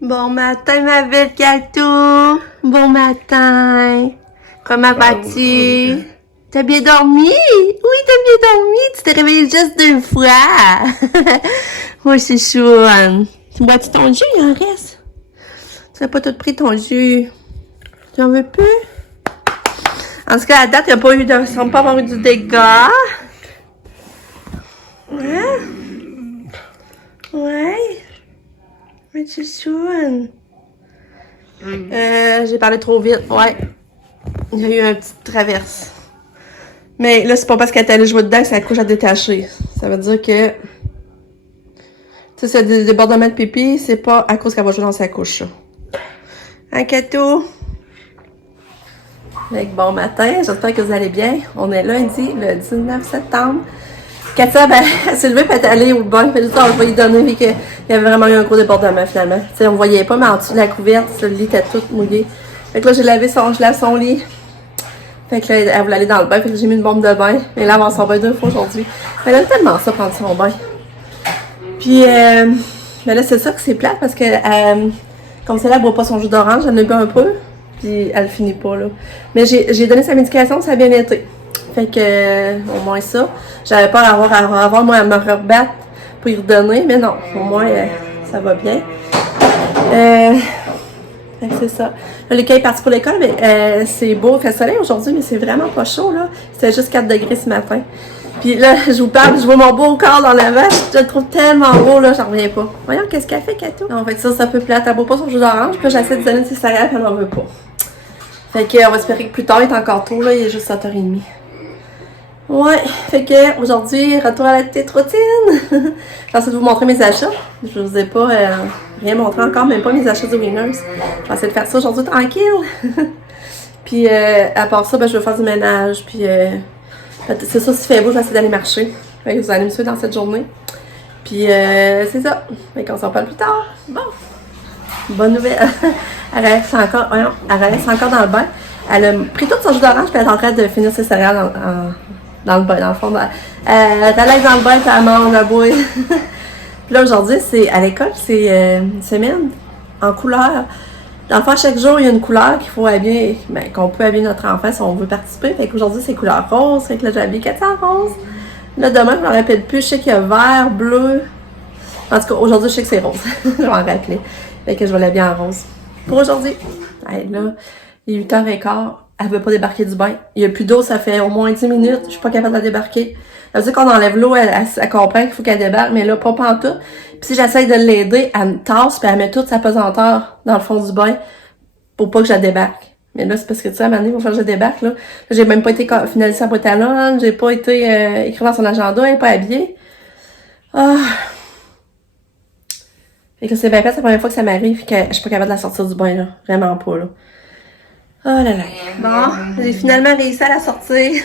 Bon matin, ma belle Cato. Bon matin. Comment vas-tu? T'as bien dormi? Oui, t'as bien dormi. Tu t'es réveillé juste 2 fois. Moi, c'est chouane. Tu bois-tu ton jus? Il en reste. Tu n'as pas tout pris ton jus. Tu en veux plus? En tout cas, à date, il n'y a pas eu de... semble pas avoir eu du dégât. Ouais? Ouais? Mais c'est chouane. J'ai parlé trop vite. Ouais. Il y a eu une petite traverse. Mais là, c'est pas parce qu'elle est allée jouer dedans que c'est la couche à détacher. Ça veut dire que... Tu sais, c'est des débordements de pipi, c'est pas à cause qu'elle va jouer dans sa couche, ça. Hein, Cato? Bon matin, j'espère que vous allez bien. On est lundi, le 19 septembre. Katia, ben, elle s'est levée et elle est allée au bain. Fait juste, on va lui donner, vu qu'il y avait vraiment eu un gros débordement, finalement. Tu sais, on voyait pas, mais en dessous de la couverte, le lit était tout mouillé. Fait que là, je lave son lit. Fait que là, elle voulait aller dans le bain, fait que j'ai mis une bombe de bain. Mais là, elle va s'en bain 2 fois aujourd'hui. Elle aime tellement ça, prendre son bain. Puis, ben là, c'est ça que c'est plate, parce que, comme c'est là, elle boit pas son jus d'orange, elle en a bu un peu. Puis, elle finit pas, là. Mais j'ai donné sa médication, ça a bien été. Fait que, au moins ça. J'avais peur d'avoir moi, à me rebattre pour y redonner, mais non, au moins, ça va bien. Fait que c'est ça. Là, les cas est parti pour l'école, mais c'est beau, il fait soleil aujourd'hui, mais c'est vraiment pas chaud, là. C'était juste 4 degrés ce matin. Puis là, je vous parle, je vois mon beau corps dans la vache, je le trouve tellement beau, là, j'en reviens pas. Voyons, qu'est-ce qu'elle fait, Cato? Non, fait que ça peut plate, elle boit pas son jus d'orange, puis j'essaie de donner ses céréales, puis elle n'en veut pas. Fait que, on va espérer que plus tard, il est encore tôt, là, il est juste 7h30. Ouais, fait que aujourd'hui, retour à la petite routine. J'essaie de vous montrer mes achats. Je vous ai pas rien montré encore, même pas mes achats de Winners. Je vais essayer de faire ça aujourd'hui tranquille. Puis à part ça, ben, je vais faire du ménage. Puis c'est ça, si il fait beau, je vais essayer d'aller marcher. Fait que vous allez me suivre dans cette journée. Puis c'est ça. Fait qu'on s'en parle plus tard. Bon. Bonne nouvelle. Elle reste encore dans le bain. Elle a pris tout son jus d'orange, puis elle est en train de finir ses céréales dans le bain, dans le fond. Elle relaxe dans le bain, puis elle mange, elle boit. Puis là, aujourd'hui, c'est à l'école, c'est une semaine en couleur. Dans le fond, chaque jour, il y a une couleur qu'il faut habiller, ben, qu'on peut habiller notre enfant si on veut participer. Fait qu'aujourd'hui, c'est couleur rose. Fait que là, j'ai habillé Katia en rose. Là, demain, je me rappelle plus. Je sais qu'il y a vert, bleu. En tout cas, aujourd'hui, je sais que c'est rose. Je vais m'en rappeler. Fait que je vais l'habiller en rose. Pour aujourd'hui. Hey, là, il est 8h15. Elle veut pas débarquer du bain. Il y a plus d'eau, ça fait au moins 10 minutes. Je suis pas capable de la débarquer. Ça veut dire qu'on enlève l'eau, elle comprend qu'il faut qu'elle débarque, mais là, pas pantoute. Puis si j'essaye de l'aider, elle me tasse, puis elle met toute sa pesanteur dans le fond du bain pour pas que je la débarque. Mais là, c'est parce que tu sais, à un moment donné, il faut faire que je débarque, là. J'ai même pas été finalisée sa boîte à lunch, j'ai pas été écrire dans son agenda, elle est pas habillée. Ah. Fait que c'est bien fait, c'est la première fois que ça m'arrive que je suis pas capable de la sortir du bain, là. Vraiment pas, là. Oh là là. Bon, j'ai finalement réussi à la sortir.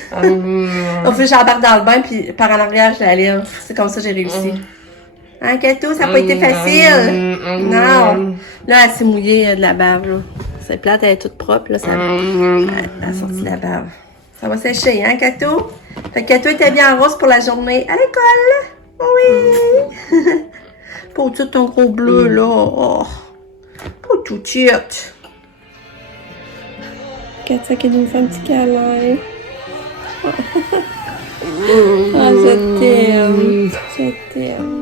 Au fait, j'embarque dans le bain, puis par en arrière, je la lève. C'est comme ça que j'ai réussi. Hein, Kato, ça n'a pas été facile. Non. Là, elle s'est mouillée de la bave, là. C'est plate, elle est toute propre, là. Elle a sorti la bave. Ça va sécher, hein, Kato? Fait que Kato était bien en rose pour la journée à l'école. Oui. Pas tout ton gros bleu, là. Oh. Pas tout cute. Katia qui nous fait un petit câlin. Ah, je t'aime. Je t'aime.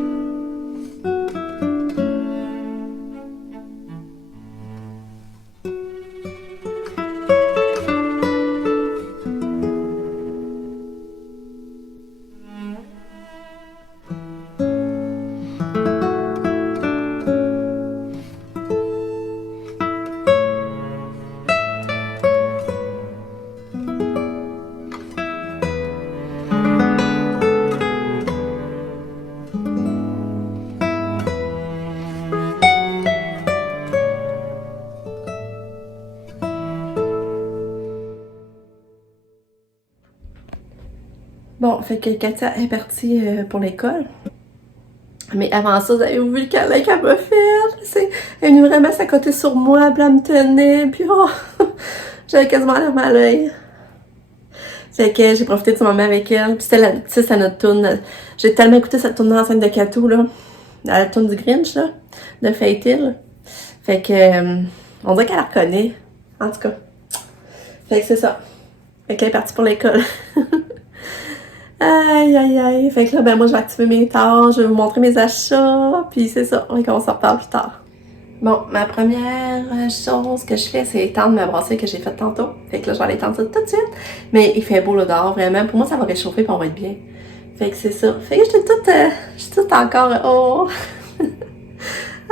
Bon, fait que Katia est partie pour l'école. Mais avant ça, vous avez vu le câlin qu'elle m'a fait? Elle est venue vraiment s'accoter sur moi, puis elle me tenait, puis oh, j'avais quasiment l'air à l'œil. Fait que j'ai profité de ce moment avec elle. Puis c'était notre tourne. J'ai tellement écouté cette tourne enceinte de Kato, là. La tourne du Grinch, là, de Fate Hill. Fait que, on dirait qu'elle la reconnaît. En tout cas. Fait que c'est ça. Fait qu'elle est partie pour l'école. Aïe, aïe, aïe. Fait que là, ben moi, je vais activer mes tâches, je vais vous montrer mes achats, puis c'est ça. On s'en reparle plus tard. Bon, ma première chose que je fais, c'est étendre ma brassière que j'ai faite tantôt. Fait que là, je vais aller étendre ça tout de suite. Mais il fait beau là dehors, vraiment. Pour moi, ça va réchauffer puis on va être bien. Fait que c'est ça. Fait que je suis toute encore... Oh!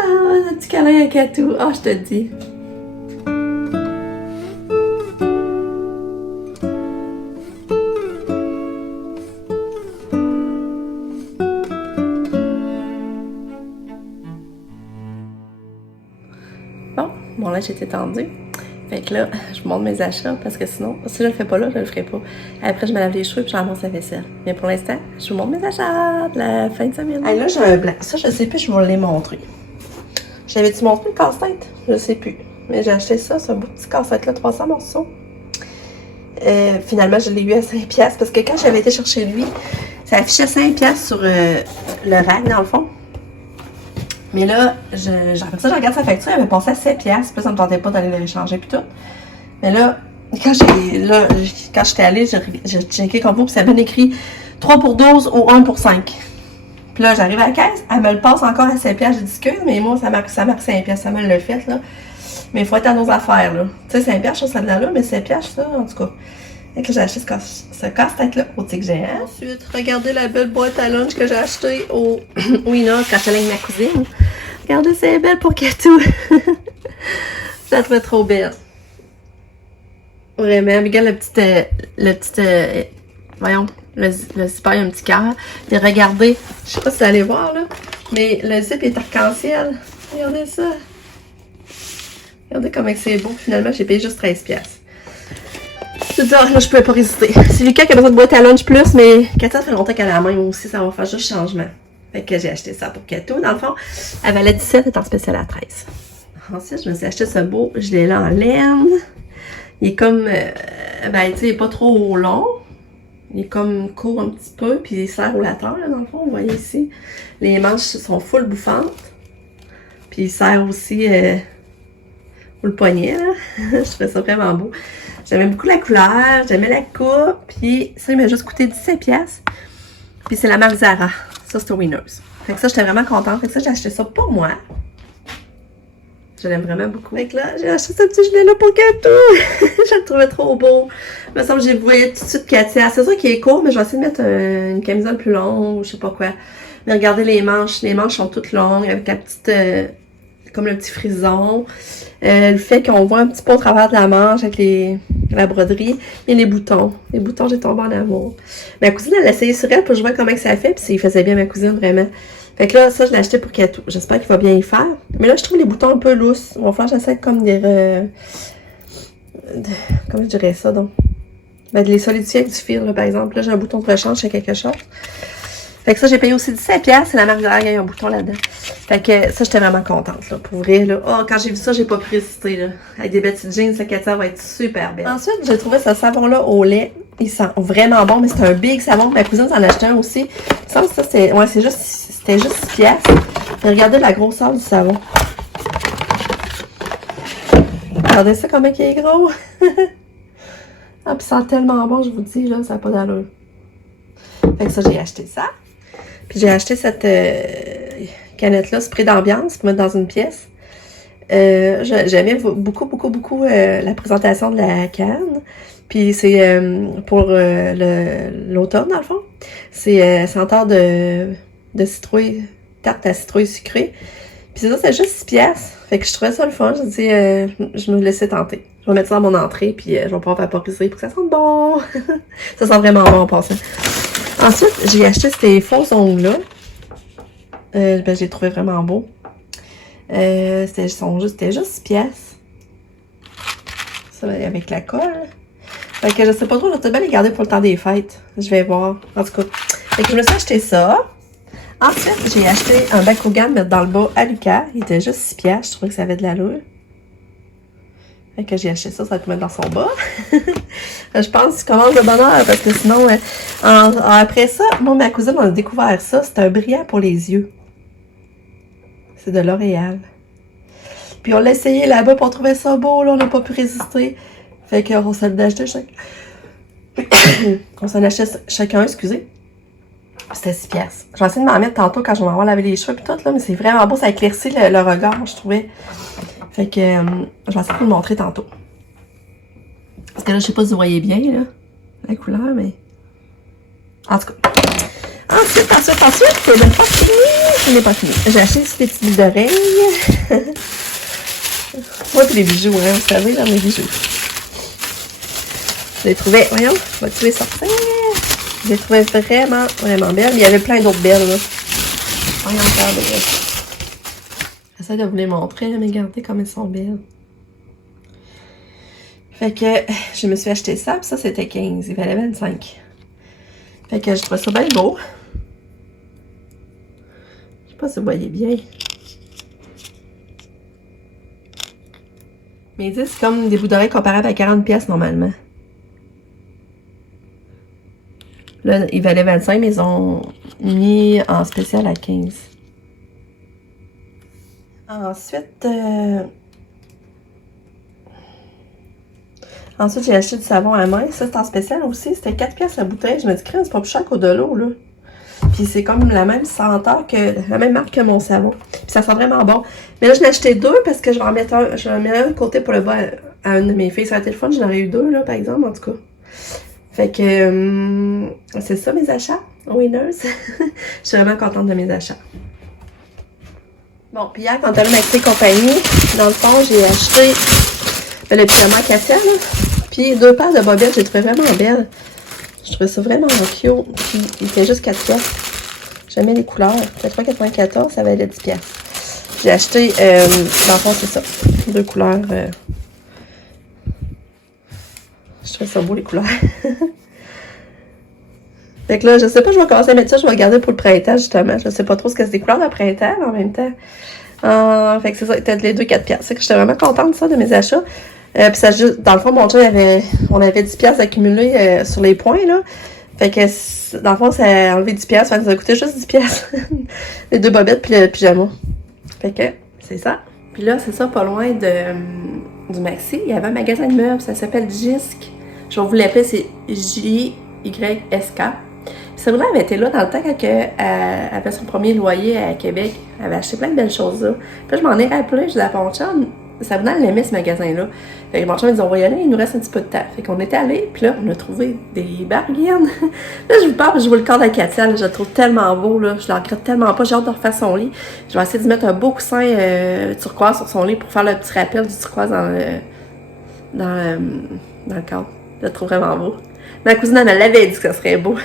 Ah, un petit câlin à Katou. Ah, je te dis. Bon, mon linge est étendu. Fait que là, je vous montre mes achats parce que sinon, si je le fais pas là, je le ferai pas. Après, je me lave les cheveux et je ramasse la vaisselle. Mais pour l'instant, je vous montre mes achats de la fin de semaine. Hey, là, j'ai un blanc. Ça, je sais plus, je vous l'ai montré. J'avais-tu montré le casse-tête? Je sais plus. Mais j'ai acheté ça, ce beau petit casse-tête-là, 300 morceaux. Finalement, je l'ai eu à 5$ parce que quand j'avais été chercher lui, ça affichait 5$ sur le rack, dans le fond. Mais là, après ça, je regarde sa facture, elle avait passé à 7$. Puis là, ça me tentait pas d'aller le réchanger puis tout. Mais là, quand j'étais allée, j'ai checké comme vous, puis ça avait bien écrit 3 pour 12 ou 1 pour 5. Puis là, j'arrive à la caisse, elle me le passe encore à 7$. J'ai dit que, mais moi, ça marque 5$, ça me le fait, là. Mais il faut être à nos affaires, là. Tu sais, 5$, je trouve ça de là, mais 7$, ça, en tout cas. Fait que j'ai acheté ce casse-tête-là au Tic Géant. Ensuite, regardez la belle boîte à lunch que j'ai achetée au Winners quand j'étais avec ma cousine. Regardez, c'est belle pour Katou. Je la trouvais trop belle. Vraiment. Regarde voyons, le zipper, il y a un petit cœur. Et regardez, je sais pas si vous allez voir, là, mais le zip est arc-en-ciel. Regardez ça. Regardez comment c'est beau. Finalement, j'ai payé juste 13$. Je te dis, là, je pouvais pas résister. C'est Lucas qui a besoin de boîte à lunch plus, mais Katia, ça fait longtemps qu'elle a la main aussi, ça va faire juste changement. Fait que j'ai acheté ça pour Katou. Dans le fond, elle valait 17, elle est en spécial à 13. Ensuite, je me suis acheté ce beau gilet-là en laine. Il est comme, ben, tu sais, il est pas trop long. Il est comme court un petit peu, puis il sert au lateur, là, dans le fond, vous voyez ici. Les manches sont full bouffantes. Puis il sert aussi pour le poignet, là. Je trouvais ça vraiment beau. J'aimais beaucoup la couleur, j'aimais la coupe, puis ça, il m'a juste coûté 17$. Puis c'est la marque Zara. Ça, c'est au Winners. Fait que ça, j'étais vraiment contente. Fait que ça, j'ai acheté ça pour moi. Je l'aime vraiment beaucoup. Fait que là, j'ai acheté ce petit gilet-là pour Katou. Je le trouvais trop beau. Il me semble que j'ai voyé tout de suite Katia. C'est sûr qu'il est court, mais je vais essayer de mettre une camisole plus longue ou je sais pas quoi. Mais regardez les manches. Les manches sont toutes longues avec la petite... comme le petit frison. Le fait qu'on voit un petit peu au travers de la manche avec la broderie. Et les boutons. Les boutons, j'ai tombé en amour. Ma cousine, elle a essayé sur elle pour je vois comment que ça fait. Puis il faisait bien ma cousine, vraiment. Fait que là, ça, je l'ai acheté pour Katou. J'espère qu'il va bien y faire. Mais là, je trouve les boutons un peu lousses. Mon frère, j'essaie comme des... comment je dirais ça, donc? Ben, de les solidifier avec du fil, là, par exemple. Là, j'ai un bouton de rechange, c'est quelque chose. Fait que ça, j'ai payé aussi 17$. C'est la marque Zara, il y a un bouton là-dedans. Fait que ça, j'étais vraiment contente, là, pour vrai, là. Oh, quand j'ai vu ça, j'ai pas pu résister, là. Avec des petites jeans, la Katia va être super belle. Ensuite, j'ai trouvé ce savon-là au lait. Il sent vraiment bon, mais c'est un big savon. Ma cousine s'en a acheté un aussi. Ça, c'est... Ouais, c'était juste 6$. Mais regardez la grosseur du savon. Regardez ça, comment il est gros. Ah, puis ça sent tellement bon, je vous dis, là, ça n'a pas d'allure. Fait que ça, j'ai acheté ça. Puis j'ai acheté cette canette-là, spray d'ambiance, pour mettre dans une pièce. J'aimais beaucoup la présentation de la canne. Puis c'est pour l'automne, dans le fond. C'est senteur de citrouille, tarte à citrouille sucrée. Puis c'est ça, c'est juste 6$. Fait que je trouvais ça le fun. Je dis, je me laissais tenter. Je vais mettre ça dans mon entrée, puis je vais pouvoir vaporiser pour que ça sente bon. Ça sent vraiment bon en passant. Ensuite, j'ai acheté ces faux ongles-là. Ben, je les trouvais vraiment beaux. C'était juste 6$. Ça, avec la colle. Fait que je sais pas trop, je vais bien les garder pour le temps des fêtes. Je vais voir. En tout cas. Fait que je me suis acheté ça. Ensuite, j'ai acheté un Bakugan mettre dans le bas à Lucas. Il était juste 6$. Je trouvais que ça avait de l'allure. Fait que j'ai acheté ça, ça va te mettre dans son bas. Je pense qu'il commence de bonheur parce que sinon, après ça, moi, ma cousine, on a découvert ça. C'est un brillant pour les yeux. C'est de L'Oréal. Puis on l'a essayé là-bas, puis on trouvait ça beau, là, on n'a pas pu résister. Fait qu'on s'en achetait chacun. On s'en achetait chacun, excusez. C'était 6 piastres. Je vais essayer de m'en mettre tantôt quand je vais m'avoir lavé les cheveux puis tout, là, mais c'est vraiment beau, ça éclaircit le regard, je trouvais. Fait que je vais essayer de vous le montrer tantôt. Parce que là, je sais pas si vous voyez bien, là, la couleur, mais... En tout cas. Ensuite, c'est même pas fini. Ce n'est pas fini. J'ai acheté des petites boucles d'oreilles. Moi, puis les bijoux, hein, vous savez, dans mes bijoux. Je les trouvais, voyons, vas-tu les sortir? Je les trouvais vraiment, vraiment belles. Mais il y avait plein d'autres belles, là. Voyons, regardez. J'essaie de vous les montrer, mais regardez comme elles sont belles. Fait que je me suis acheté ça, puis ça, c'était 15. Il valait 25. Fait que je trouve ça bien beau. Je sais pas si vous voyez bien. Mais ils disent c'est comme des boucles d'oreilles comparables à 40 pièces normalement. Là, ils valaient 25, mais ils ont mis en spécial à 15. Ensuite, j'ai acheté du savon à main. Ça, c'est en spécial aussi. C'était 4 pièces la bouteille. Je me dis, crème, c'est pas plus cher qu'au de l'eau, là. Puis c'est comme la même senteur que la même marque que mon savon. Puis ça sent vraiment bon. Mais là, je l'ai acheté 2 parce que je vais en mettre un. Je vais en mettre un côté pour le bas à une de mes filles. Ça aurait été le fun, j'en aurais eu 2, là, par exemple, en tout cas. Fait que c'est ça mes achats, winners. Je suis vraiment contente de mes achats. Bon, puis hier, quand on allait m'acheter compagnie, dans le fond, j'ai acheté le pyjama Katia, là. Puis 2 paires de bobettes, j'ai trouvé vraiment belles. Je trouvais ça vraiment cute. Puis il fait juste 4 pièces. J'aimais les couleurs. 4,94, ça valait 10 pièces. J'ai acheté, dans le fond, c'est ça. 2 couleurs. Je trouvais ça beau, les couleurs. Fait que là, je sais pas, je vais commencer à mettre ça. Je vais garder pour le printemps, justement. Je sais pas trop ce que c'est des couleurs de printemps, mais en même temps. Fait que c'est ça, peut-être les 2, 4 pièces. C'est que j'étais vraiment contente de ça, de mes achats. Puis ça, dans le fond, mon chum, on avait 10 pièces accumulées sur les points, là. Fait que, dans le fond, ça a enlevé 10 pièces. Ça nous a coûté juste 10 pièces. Les 2 bobettes puis le pyjama. Fait que, c'est ça. Puis là, c'est ça, pas loin du Maxi. Il y avait un magasin de meubles. Ça s'appelle Jysk. Je vais vous l'appeler, c'est J-Y-S-K. Sabrina avait été là dans le temps quand elle avait son premier loyer à Québec. Elle avait acheté plein de belles choses là. Puis là, je m'en ai rappelé. Je disais à mon chum, Sabrina, elle aimait ce magasin-là. Fait que mon chum, ils dit, on va y aller, il nous reste un petit peu de temps. Fait qu'on était allés, puis là, on a trouvé des bargaines. Là, je vous parle, je vois le corps de Katia, là, je le trouve tellement beau, là. Je le regrette tellement pas, j'ai hâte de refaire son lit. Je vais essayer de mettre un beau coussin turquoise sur son lit pour faire le petit rappel du turquoise dans le cadre. Je le trouve vraiment beau. Ma cousine, elle l'avait dit que ça serait beau.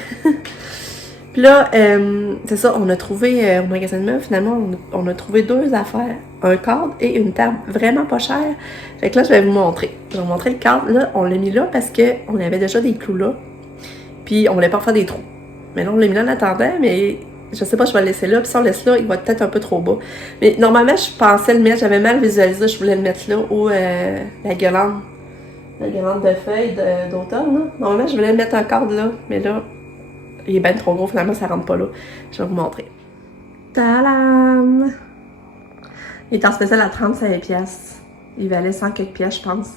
Puis là, c'est ça, on a trouvé au magasin de meubles, finalement, on a trouvé 2 affaires. Un cadre et une table vraiment pas chère. Fait que là, je vais vous montrer. Je vais vous montrer le cadre. Là, on l'a mis là parce qu'on avait déjà des clous là. Puis on voulait pas faire des trous. Mais là, on l'a mis là en attendant, mais je sais pas, je vais le laisser là. Puis si on le laisse là, il va être peut-être un peu trop bas. Mais normalement, je pensais le mettre, j'avais mal visualisé, je voulais le mettre là où la guirlande. La guirlande de feuilles d'automne, là. Normalement, je voulais mettre un cadre là, mais là, il est bien trop gros, finalement, ça rentre pas là. Je vais vous montrer. Tadam! Il est en spécial à 35 pièces. Il valait 100 quelques pièces, je pense.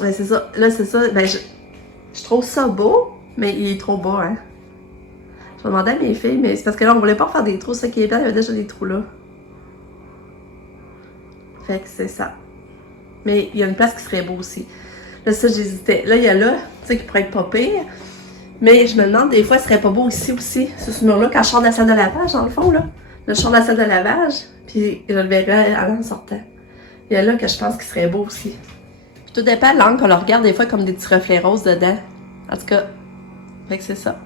Ouais, c'est ça. Là, c'est ça. Ben, je trouve ça beau, mais il est trop bas, hein. Je vais demander à mes filles, mais c'est parce que là, on voulait pas faire des trous. Ça qui est bien, il y avait déjà des trous là. Fait que c'est ça. Mais il y a une place qui serait beau aussi. Là, ça, j'hésitais. Là, il y a là, tu sais, qui pourrait être pas pire. Mais je me demande, des fois, ce serait pas beau ici aussi, sur ce mur-là, quand je sors de la salle de lavage, dans le fond, là. Là, je sors de la salle de lavage, puis je le verrai avant en sortant. Il y a là que je pense qu'il serait beau aussi. Puis tout dépend de l'angle qu'on le regarde, des fois, comme des petits reflets roses dedans. En tout cas, fait que c'est ça.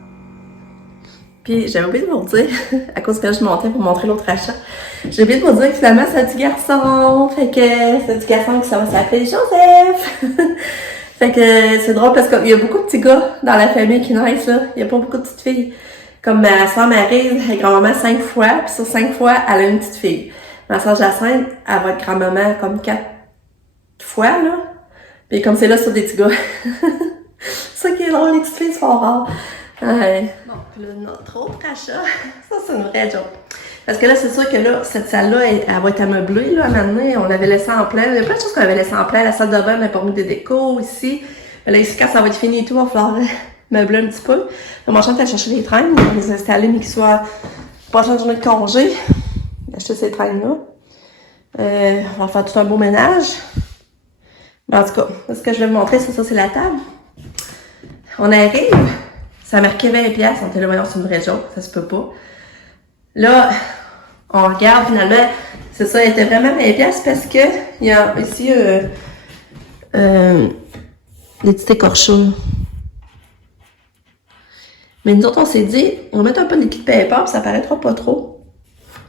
Puis j'avais oublié de vous dire, à cause que je montais pour montrer l'autre achat, j'ai oublié de vous dire que finalement, c'est un petit garçon. Fait que c'est un petit garçon qui ça va s'appeler Joseph. Fait que c'est drôle parce qu'il y a beaucoup de petits gars dans la famille qui naissent, là. Il y a pas beaucoup de petites filles. Comme ma soeur Marie, elle est grand-maman 5 fois, puis sur 5 fois, elle a une petite fille. Ma soeur Jacinthe, elle va être grand-maman comme 4 fois, là. Puis comme c'est là sur des petits gars. Ça qui est drôle, les petites filles sont rares. Bon, puis là, notre autre achat, ça c'est une vraie joke. Parce que là, c'est sûr que là, cette salle-là, elle va être ameublée, là, à un moment donné. On l'avait laissé en plein. Il y a plein de choses qu'on avait laissé en plein. La salle de bain, on a pas mis des décos ici. Là, ici, quand ça va être fini et tout, on va falloir meubler un petit peu. Là, mon chum est allé chercher les traînes. On va les installer, mais qu'ils soient prochaine journée de congé. J'ai acheté ces traînes-là. On va faire tout un beau ménage. Mais en tout cas, ce que je vais vous montrer, c'est ça, c'est la table. On arrive. Ça marquait 20$. On était là, voyons, c'est une vraie joke. Ça se peut pas. Là, on regarde finalement. C'est ça, elle était vraiment 20$ parce que il y a ici des petites écorchures. Mais nous autres, on s'est dit, on va mettre un peu de liquide paper, puis ça paraîtra pas trop.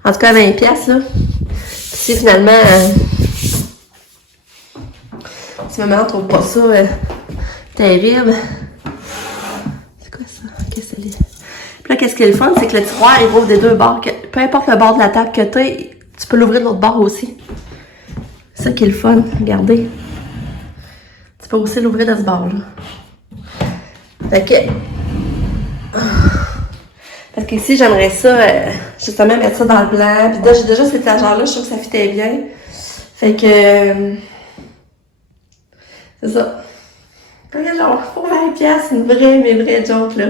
En tout cas, 20$, là. Si finalement, si maman ne trouve pas ça terrible. C'est quoi ça? Ok, c'est lié. Puis là, qu'est-ce qui est le fun, c'est que le tiroir, il rouvre des deux bords. Peu importe le bord de la table que tu peux l'ouvrir de l'autre bord aussi. C'est ça qui est le fun, regardez. Tu peux aussi l'ouvrir de ce bord-là. Fait que... Parce qu'ici, j'aimerais ça, justement, mettre ça dans le blanc. Puis là, j'ai déjà cet étagère-là, je trouve que ça fitait bien. Fait que... c'est ça. Fait que genre, pour 20$, une vraie, mais vraie joke, là.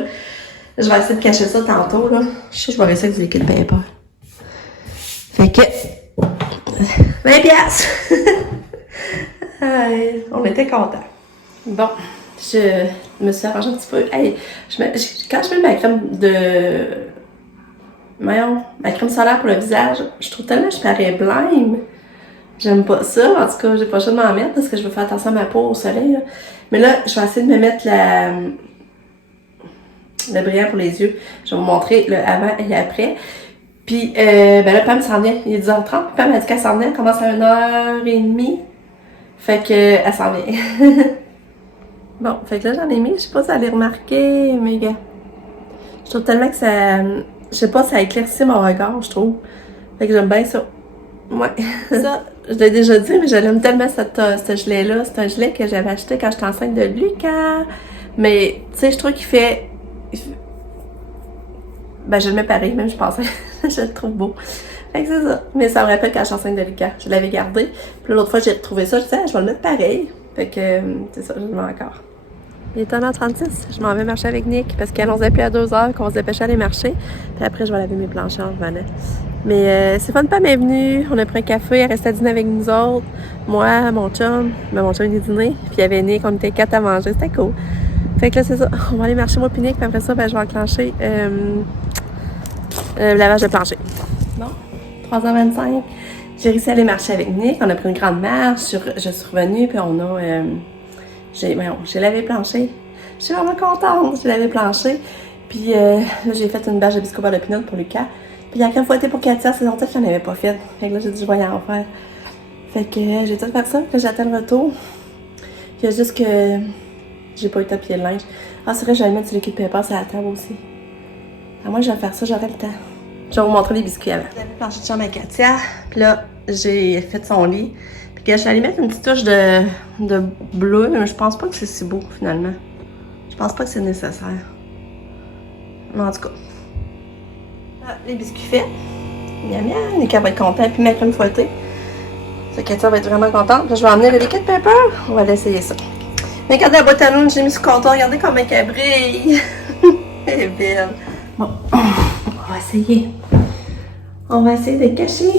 Je vais essayer de cacher ça tantôt, là. Je sais que je vais rester avec du liquide paper. Fait que... 20$! On était contents. Bon, je me suis arrangée un petit peu. Hey, quand je mets ma crème ma crème solaire pour le visage, je trouve tellement que je parais blême. J'aime pas ça. En tout cas, j'ai pas le choix de m'en mettre parce que je veux faire attention à ma peau au soleil, là. Mais là, je vais essayer de me mettre le brillant pour les yeux. Je vais vous montrer le avant et après. Puis, ben là, Pam s'en vient. Il est 10h30. Puis Pam a dit qu'elle s'en venait. Elle commence à 1h30. Fait que, elle s'en vient. Bon, fait que là, j'en ai mis. Je sais pas si vous allez remarquer, mais gars. Je trouve tellement que ça... Je sais pas, ça éclaircit mon regard, je trouve. Fait que j'aime bien ça. Ouais. Ça, je l'ai déjà dit, mais je l'aime tellement, ce gilet-là. C'est un gilet que j'avais acheté quand j'étais enceinte de Lucas. Mais, tu sais, je trouve qu'il fait... Ben, je le mets pareil, même, je pensais. Je le trouve beau. Fait que c'est ça. Mais ça me rappelle quand j'étais enceinte de Lucas. Je l'avais gardé. Puis l'autre fois, j'ai retrouvé ça. Je disais, je vais le mettre pareil. Fait que, c'est ça, je le mets encore. Il est 1h36. Je m'en vais marcher avec Nick parce qu'elle annonçait plus à 2h qu'on se dépêchait à aller marcher. Puis après, je vais laver mes planchers en revenant. Mais c'est fun, Pam est venue. On a pris un café. Elle restait à dîner avec nous autres. Moi, mon chum. Ben, mon chum, il est dîné. Puis il y avait Nick. On était 4 à manger. C'était cool. Fait que là, c'est ça. On va aller marcher, moi, puis Nick. Puis après ça, ben, je vais enclencher le lavage de plancher. Bon, 3h25. J'ai réussi à aller marcher avec Nick. On a pris une grande marche. Je suis revenue. Puis on a... j'ai lavé le plancher. Je suis vraiment contente. J'ai lavé le plancher. Puis là, j'ai fait une bâche de biscuits au beurre de pinot pour Lucas. Puis la crème fouettée pour Katia, c'est longtemps que je n'en avais pas fait. Fait que là, j'ai dit, je vais y en faire. Fait que j'ai tout fait ça. Puis là, j'attends le retour. Puis il y a juste que j'ai pas eu de pied de linge. Ah, c'est vrai, j'allais mettre du liquide paper sur la table aussi. À moi, je vais faire ça, j'aurai le temps. Je vais vous montrer les biscuits avant. J'ai lavé le plancher de chambre à Katia. Puis là, j'ai fait son lit. Puis que je vais aller mettre une petite touche de bleu, mais je pense pas que c'est si beau, finalement. Je pense pas que c'est nécessaire. Mais en tout cas. Ah, les biscuits faits. Miam miam, Nika va être content. Puis ma crème fouettée. Ça, Katia va être vraiment contente. Puis là, je vais emmener le liquide paper. On va l'essayer ça. Mais regardez la boîte à nounes, j'ai mis sur le comptoir. Regardez comment elle brille. Elle est belle. Bon, on va essayer. On va essayer de cacher.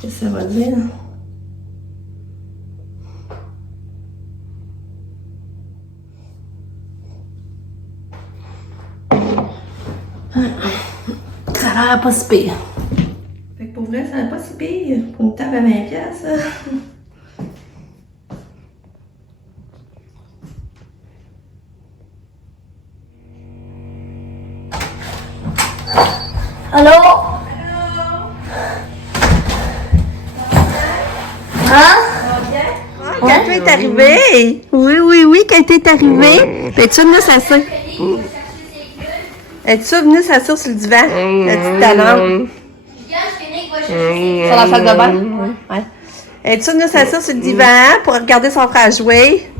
Qu'est-ce que ça va dire? Ça a l'air pas si pire. Fait que pour vrai, ça a l'air pas si pire. Pour une table à 20$, ça. Allô? Hein? Katia est arrivée! Oui, Katia est arrivée! Es-tu venue s'asseoir? Es-tu venue s'asseoir sur le divan? La petite talente. Sur la salle de bain? Ouais. Es-tu venue s'asseoir sur le divan pour regarder son frère jouer?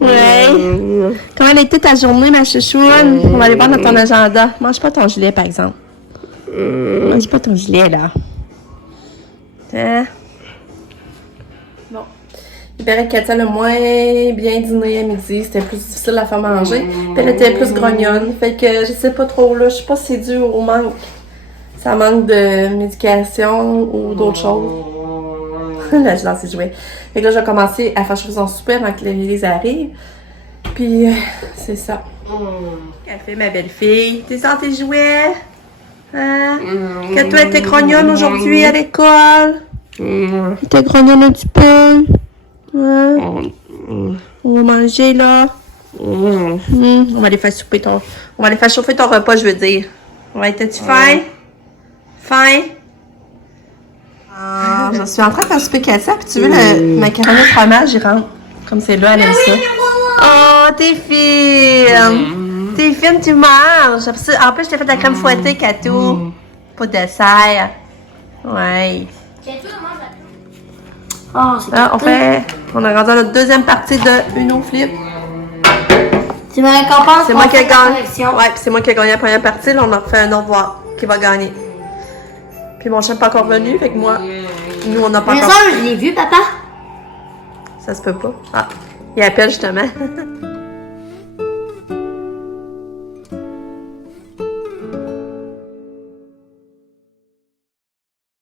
Oui. Comment elle était ta journée, ma chouchoune? On va aller voir dans ton agenda. Mange pas ton gilet, par exemple. J'ai pas ton gilet, là. Hein? Bon. Il paraît que Katia a le moins bien dîné à midi. C'était plus difficile à faire manger. Puis elle était plus grognonne. Fait que je sais pas trop, là. Je sais pas si c'est dû au manque. Ça manque de médication ou d'autres choses. Là, je lance ses jouets. Fait que là, je vais commencer à faire chauffer son souper avant que les arrivent. Puis, c'est ça. Café, ma belle-fille. T'es sans tes jouets? Hein? Que toi, t'es grognonne aujourd'hui à l'école? T'es grognonne un petit peu? Hein? On va manger, là. On va aller faire souper ton... On va aller faire chauffer ton repas, je veux dire. Ouais, t'as-tu faim? Faim? Ah, je suis en train de faire souper Katia, puis tu veux le macaroni au fromage, il rentre. Comme c'est là, elle aime ça. Oh, t'es fine! T'es fine, tu manges! En plus, je t'ai fait de la crème fouettée, Katou. Pas de dessert. Ouais. Oh, c'est On a rendu à notre deuxième partie de Uno Flip. Tu me récompenses C'est pour moi qui ai cette gagné. collection. Ouais, puis c'est moi qui ai gagné la première partie. Là, on en refait un autre voir qui va gagner. Puis mon chien n'est pas encore venu, fait que moi, nous, on n'a pas Mais encore. ça, je l'ai vu, papa. Ça se peut pas. Ah, il appelle justement.